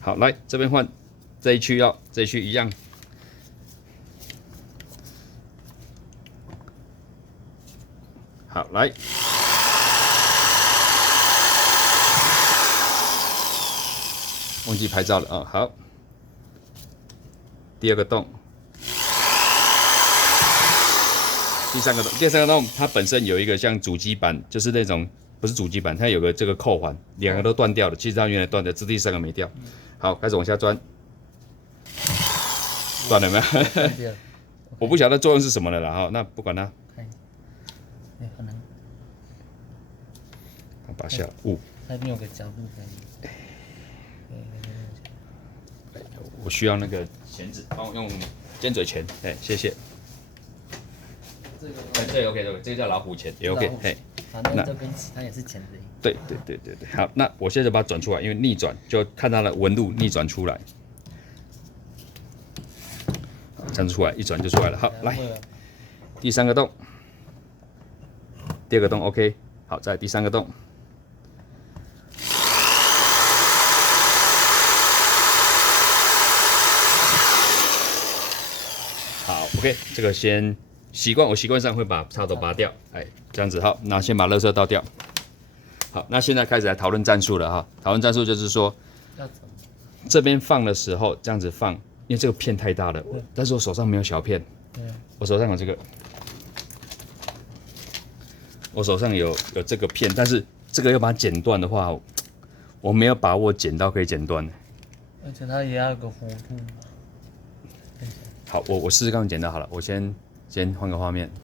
好，来这边换这一区哦，这一区一样。好，来。忘记拍照了啊、好，第二个洞，第三个洞，第三个洞它本身有一个像主机板，就是那种不是主机板，它有个这个扣环，两个都断掉了，其实它原来断的，这第三个没掉。好，开始往下钻，断了没有？我不晓得作用是什么了啦哈，那不管它。可能。把下雾。那边有个角度可以。我需要那个钳子，帮我用尖嘴钳，哎，谢谢。这个 OK， 这个叫老虎钳，也 OK， 嘿。反正这边它也是钳子。对，好，那我现在把它转出来，因为逆转就看它的纹路逆转出来，这样子出来，一转就出来了。好，来，第三个洞，第二个洞 OK， 好，再来第三个洞。好 ，OK， 这个先我习惯上会把插头拔掉，哎，这样子好，那先把垃圾倒掉。好，那现在开始来讨论战术了哈。讨论战术就是说，这边放的时候这样子放，因为这个片太大了，但是我手上没有小片，我手上有这个，我手上有这个片，但是这个要把它剪断的话，我没有把握剪到可以剪断。而且它也要有个弧度。好，我试试看剪刀好了，我先换个画面。